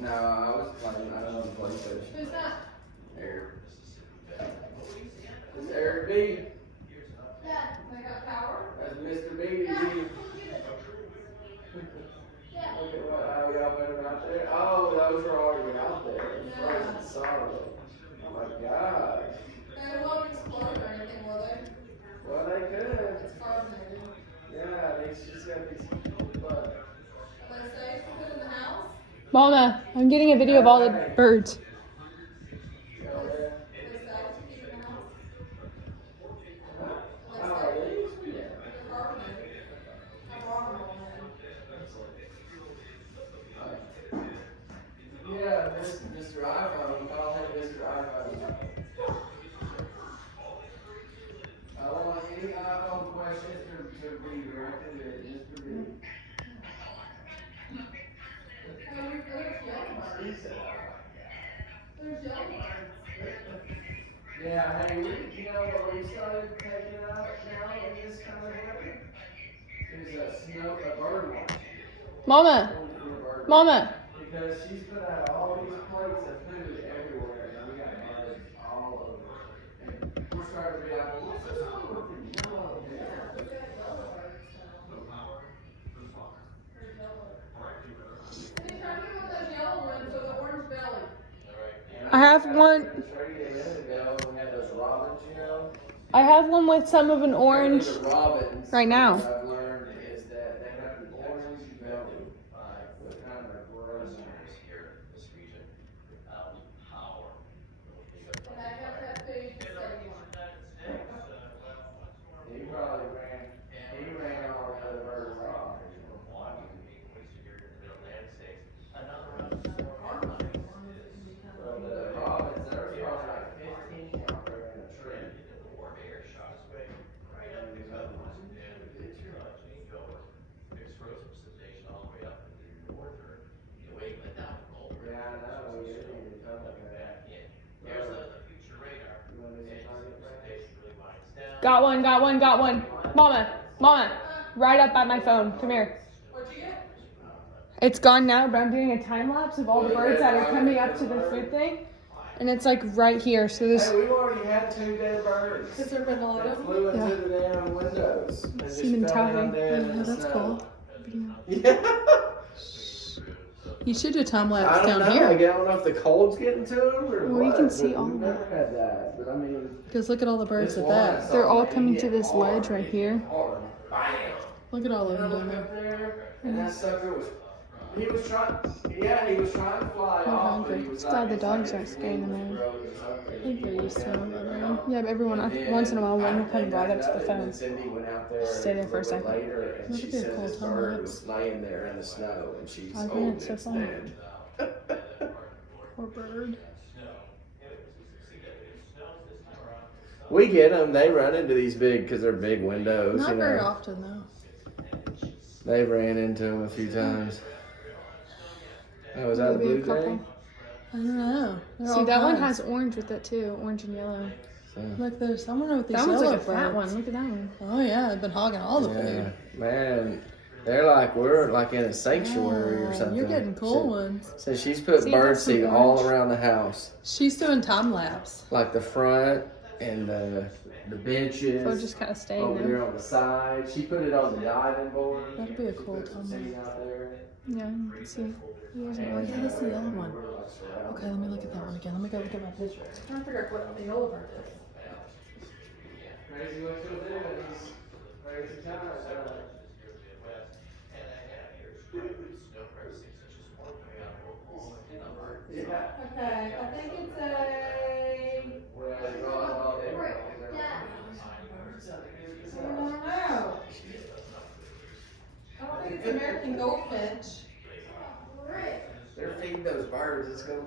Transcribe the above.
No, I was playing. I don't know the PlayStation. Who's that? Eric. It's Eric B. Dad, they got power? That's Mr. B. Look at what, oh, y'all put him out there? Oh, those are already out there. It's frozen solid. Oh my gosh. They won't explode or anything, will they? Well, they could. It's carbonated. Yeah, she's got these. But. Are they safe to put in the house? Mama, I'm getting a video of all the birds. Yeah, Mr. iPhone. Call him Mr. iPhone. I want any iPhone questions to be directed at Mr. B. There's yellow birds. Yeah, hey, you know what we started taking out now in this kind of weather? Is a bird watch. Mama, Mama. Because she's put out all these plates of food everywhere, and we got birds all over. And we're starting to be like, what's this all over the yellow hair? I have one. I have one with some of an orange right now. What I've learned is that they have the orange belly with kind of a gross here in this region. Power. He probably ran all the other birds off. Well, the robins, there was probably like 15 out there in a tree. Yeah, I know, we didn't even talk about that. Here's the future radar. You want to do some Got one, got one, got one. Mama, Mama, right up by my phone. Come here. What'd you get? It's gone now, but I'm doing a time lapse of all the birds that are coming up to the food thing. And it's like right here. So this. Hey, we've already had 2 dead birds. Has there been a lot They of them? flew into the damn windows. They just Semen fell down tapping. dead in Oh, the that's snow. cool. Yeah. You should do time I lapse don't down know. here. I don't know if the cold's getting to them or Well, you what. can see but all we've of never had that. But I mean, Because look at all the birds this at one I that. saw, They're all man, coming hit to this hard. ledge right He here. hit hard. Bam! Look at all of And I them down looked there. up there, and that sucker was. He was trying to fly They're off, hungry. but he was It's not. glad the It's dogs like aren't his scaring them wing was away. broke or something. I think they're used to them by now. Yeah, but everyone, once in a while, one will come right up to the phone. Cindy went out there Stay there for a second. later, and Look she at their said cool this time bird lapse. was laying there in the snow, and she's 5 old minutes, so it's far. dead. Poor bird. We get them. They run into these big because they're big windows. Not you know. very often though. They ran into them a few times. Oh, was that a Maybe a blue couple. jay? I don't know. They're See, all that one kinds. has orange with it too. Orange and yellow. So, Look, there's someone with these That one's yellow like a fat birds. one. Look at that one. Oh yeah, they've been hogging all the yeah, food. man, they're like we're like in a sanctuary or Oh, something. you're getting cool ones. So she's put See, bird that's some seed all orange. around the house, She's doing time lapse. like the front and the benches. So just kind of staying over there. there on the side. She put it on the diving board. That'd be a She cool put some time seed out there. Yeah, let's see. Oh yeah, that's the yellow one. Okay, let me look at that one again. Let me go look at my picture. I'm trying to figure out what the yellow bird is. Crazy what you'll do in these crazy times. Yeah. Okay, I think it's a. Well, it's all day. I don't know. I don't think it's American goldfinch. They're feeding those birds. It's going